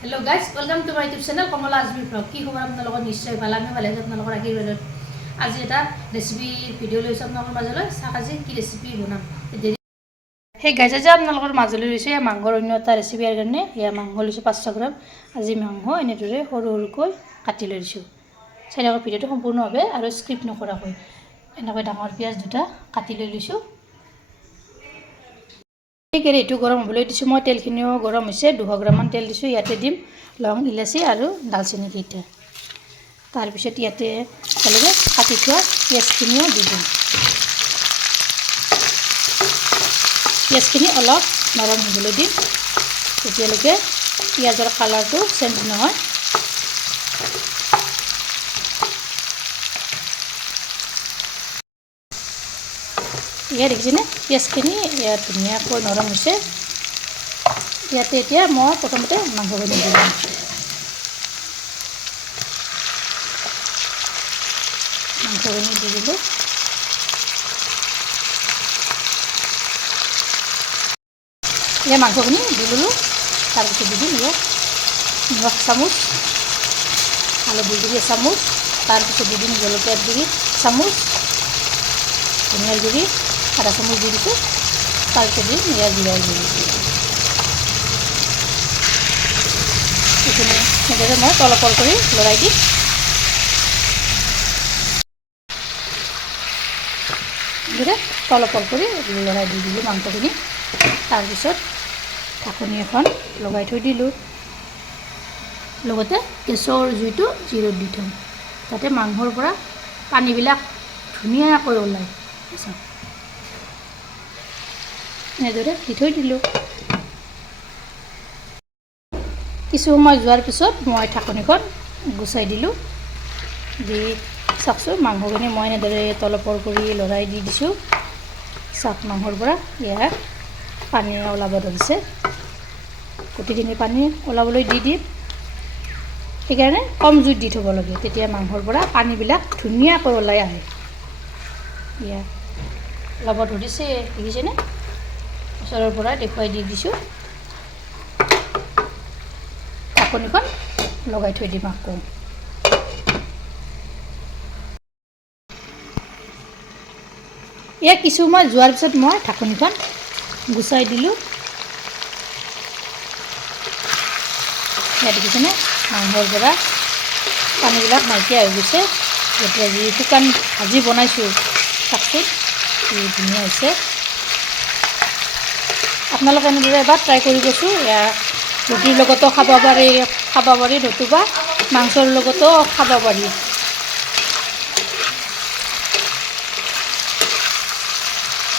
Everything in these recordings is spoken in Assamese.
Hello guys, welcome to my YouTube channel Kamala Azmi Vlog. কি খবৰ আপোনালোকৰ নিশ্চয় ভাল আমি ভালে আছো আপোনালোকৰ আশীৰ্বাদত। আজি এটা ৰেচিপি ভিডিও লৈছো আপোনালোকৰ মাজলৈ চাওক আজি কি ৰেচিপি বনাম। হে গাইজ আজি আপোনালোকৰ মাজলৈ লৈছো মাংসৰ অন্য এটা ৰেচিপিৰ কাৰণে ইয়া মাংস লৈছো 500 গ্ৰাম। আজি মাংস এনেদৰে সৰু সৰুকৈ কাটি লৈছো। চাইলক ভিডিওটো সম্পূৰ্ণভাৱে আৰু স্ক্ৰিপ্ট নকৰাকৈ এনেকৈ ডাঙৰ পিয়াজ দুটা কাটি লৈছো। কেৰাহীটো গৰম হ'বলৈ দিছো মই তেলখিনিও গৰম হৈছে 200 গ্ৰাম মান তেল দিছো ইয়াতে দিম লং ইলাচি আৰু দালচিনি কেইটা তাৰ পিছত ইয়াতে একেলগে কাটি থোৱা পিয়াজখিনিও দি দিম পিয়াজখিনি অলপ নৰম হ'বলৈ দিম তেতিয়ালৈকে পিয়াজৰ কালাৰটো চেঞ্জ নহয় ইয়াত দেখিছেনে পিয়াজখিনি ইয়াত ধুনীয়াকৈ নৰম হৈছে ইয়াতে এতিয়া মই প্ৰথমতে মাংসখিনি দি দিম মাংসখিনি দি দিলোঁ ইয়াত মাংসখিনি দি দিলোঁ তাৰপিছত দি দিম ইয়াত নিমখ চামুচ হালধি গুড়ি চামুচ তাৰপিছত দি দিম জলকীয়াৰ গুড়ি চামুচ ধনিয়াৰ গুড়ি আধা চামুচ দি দিছোঁ তাৰপিছত দিম ইয়াৰ জিৰাৰ গুড়ি এইখিনি এনেদৰে মই তলপৰ কৰি লৰাই দিম এনেদৰে তলপৰ কৰি লৰাই দি দিলোঁ মাংসখিনি তাৰপিছত ঢাকনি এখন লগাই থৈ দিলোঁ লগতে গেছৰ জুইটো জিৰত দি থ'ম যাতে মাংসৰ পৰা পানীবিলাক ধুনীয়াকৈ ওলায় এনেদৰে দি থৈ দিলোঁ কিছু সময় যোৱাৰ পিছত মই ঢাকনিখন গুচাই দিলোঁ দি চাওকচোন মাংসখিনি মই এনেদৰে তলপৰ কৰি লৰাই দি দিছোঁ চাক মাংসৰ পৰা ইয়াৰ পানী ওলাব ধৰিছে গোটেইখিনি পানী ওলাবলৈ দি দিম সেইকাৰণে কম জুইত দি থ'ব লাগে তেতিয়া মাংসৰ পৰা পানীবিলাক ধুনীয়াকৈ ওলাই আহে ইয়া ওলাব ধৰিছে দেখিছেনে ওচৰৰ পৰা দেখুৱাই দি দিছোঁ ঢাকনিখন লগাই থৈ দিম আকৌ ইয়াক কিছু সময় যোৱাৰ পিছত মই ঢাকনিখন গুচাই দিলোঁ ইয়াত দেখিছেনে মাংসৰ পৰা পানীবিলাক নাইকিয়া হৈ গৈছে যেতিয়া যি শুকান ভাজি বনাইছোঁ চাওকচোন কি ধুনীয়া হৈছে আপোনালোকে এনেদৰে এবাৰ ট্ৰাই কৰিবচোন এয়া ৰুটিৰ লগতো খাব পাৰি নতুবা মাংসৰ লগতো খাব পাৰি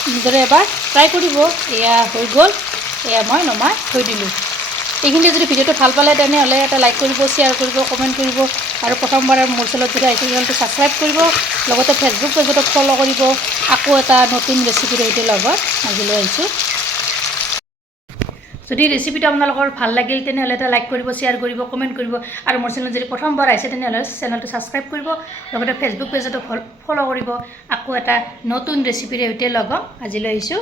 এনেদৰে এবাৰ ট্ৰাই কৰিব এয়া হৈ গ'ল এয়া মই নমাই থৈ দিলোঁ এইখিনি যদি ভিডিঅ'টো ভাল পালে তেনেহ'লে এটা লাইক কৰিব শ্বেয়াৰ কৰিব কমেণ্ট কৰিব আৰু প্ৰথমবাৰ মোৰ চেনেলত যদি আহিছে চেনেলটো ছাবস্ক্ৰাইব কৰিব লগতে ফেচবুক পেজতো ফ'ল' কৰিব আকৌ এটা নতুন ৰেচিপিৰ সৈতে লগত আজিলৈ আহিছোঁ যদি ৰেচিপিটো আপোনালোকৰ ভাল লাগিল তেনেহ'লে এটা লাইক কৰিব শ্বেয়াৰ কৰিব কমেণ্ট কৰিব আৰু মোৰ চেনেলত যদি প্ৰথমবাৰ আহিছে তেনেহ'লে চেনেলটো ছাবস্ক্ৰাইব কৰিব লগতে ফেচবুক পেজতো ফ'ল' কৰিব আকৌ এটা নতুন ৰেচিপিৰ সৈতে লগত আজিলৈ আহিছোঁ